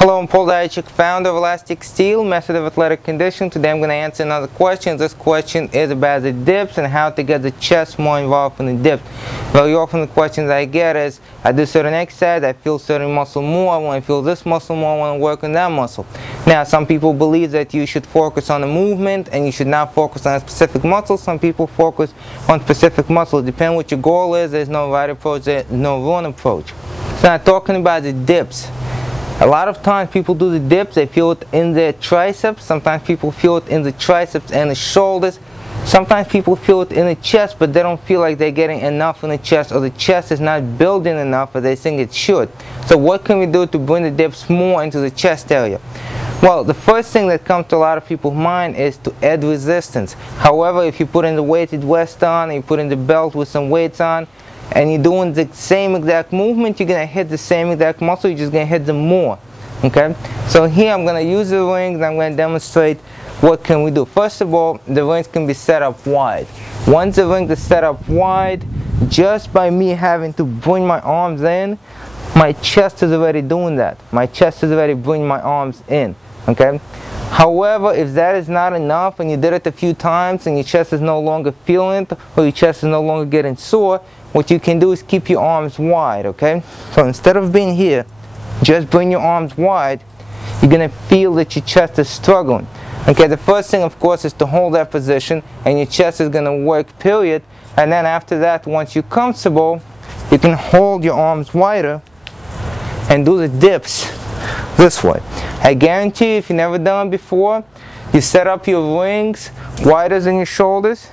Hello, I'm Bodyweight, founder of Elastic Steel, method of athletic conditioning. Today I'm going to answer another question. This question is about the dips and how to get the chest more involved in the dips. Very often the questions I get is, I do certain exercise, I feel certain muscle more, I want to feel this muscle more, I want to work on that muscle. Now, some people believe that you should focus on the movement and you should not focus on a specific muscle. Some people focus on specific muscles. Depending what your goal is, there's no right approach, there's no wrong approach. So I'm talking about the dips. A lot of times people do the dips, they feel it in their triceps. Sometimes people feel it in the triceps and the shoulders. Sometimes people feel it in the chest, but they don't feel like they're getting enough in the chest, or the chest is not building enough as they think it should. So what can we do to bring the dips more into the chest area? Well, the first thing that comes to a lot of people's mind is to add resistance. However, if you put in the weighted vest on and you put in the belt with some weights on, and you're doing the same exact movement, you're going to hit the same exact muscle, you're just going to hit them more. Okay? So here I'm going to use the rings and I'm going to demonstrate what can we do. First of all, the rings can be set up wide. Once the ring is set up wide, just by me having to bring my arms in, my chest is already doing that. My chest is already bringing my arms in. Okay? However, if that is not enough and you did it a few times and your chest is no longer feeling it, or your chest is no longer getting sore, what you can do is keep your arms wide, okay? So instead of being here, just bring your arms wide. You're going to feel that your chest is struggling. Okay, the first thing, of course, is to hold that position, and your chest is going to work, period. And then after that, once you're comfortable, you can hold your arms wider and do the dips this way. I guarantee you, if you've never done it before, you set up your rings wider than your shoulders.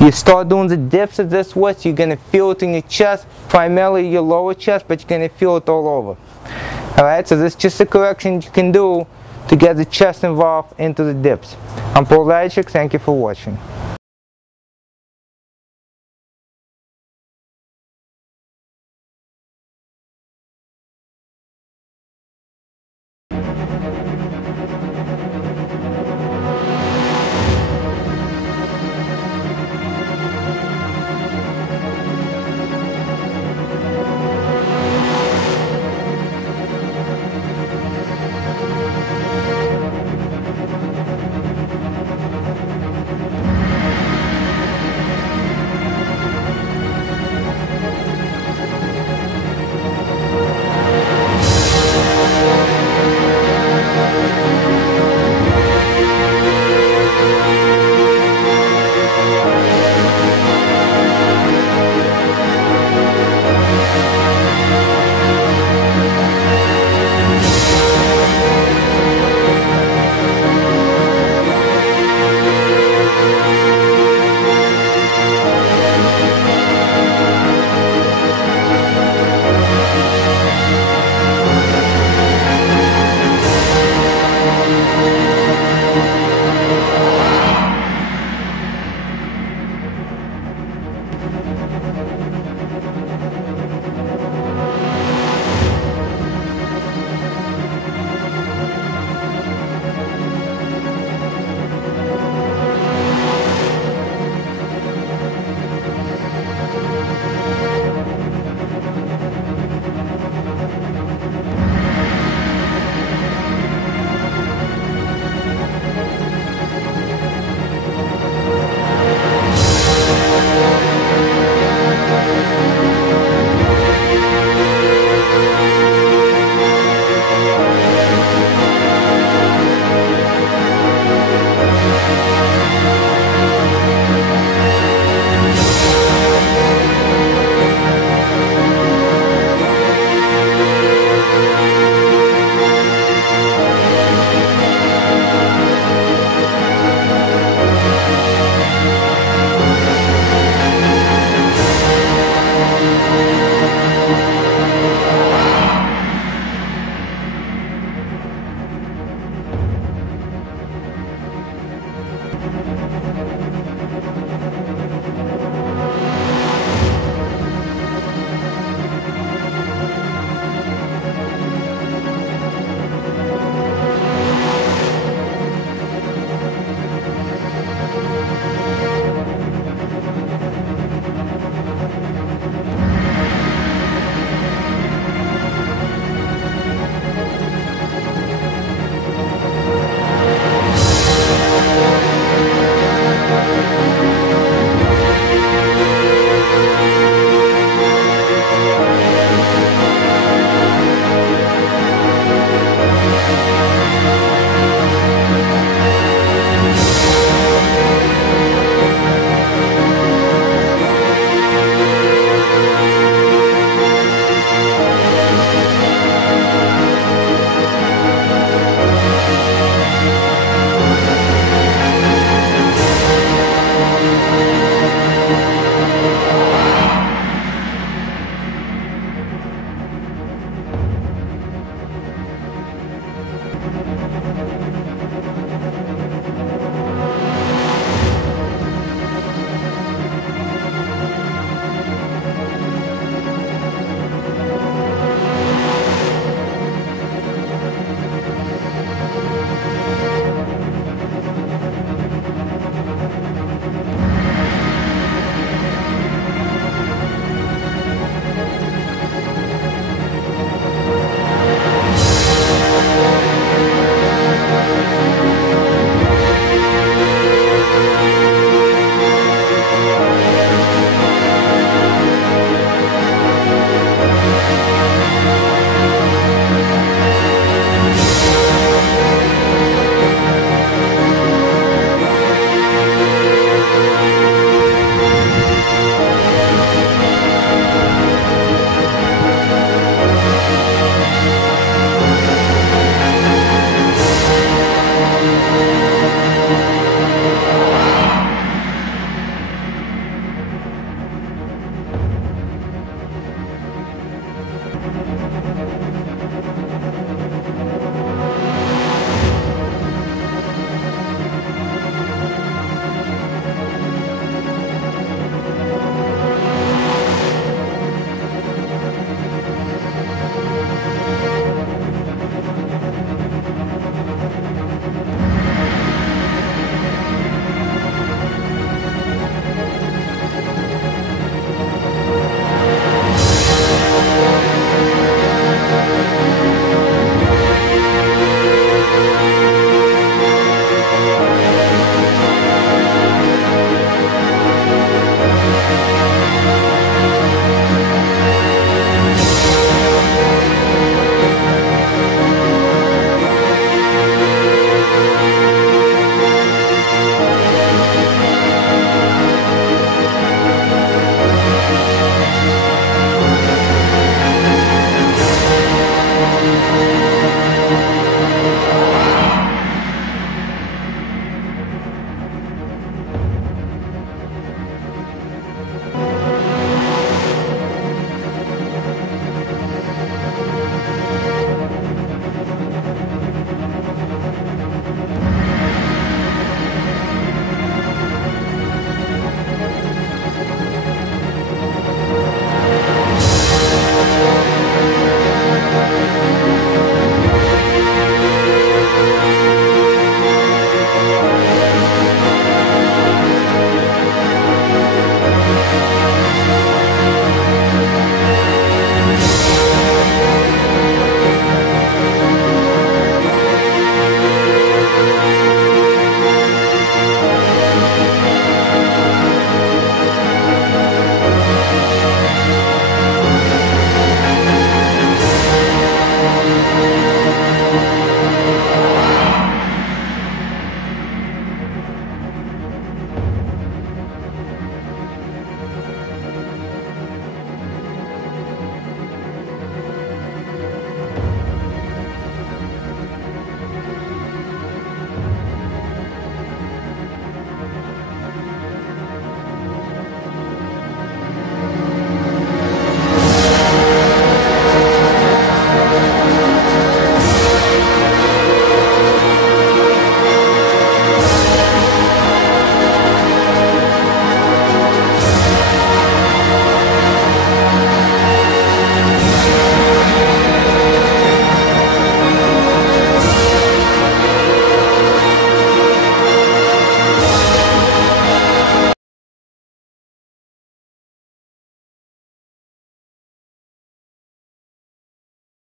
You start doing the dips of this way, so you're going to feel it in your chest, primarily your lower chest, but you're going to feel it all over. Alright, so this is just a correction you can do to get the chest involved into the dips. I'm Bodyweight, thank you for watching.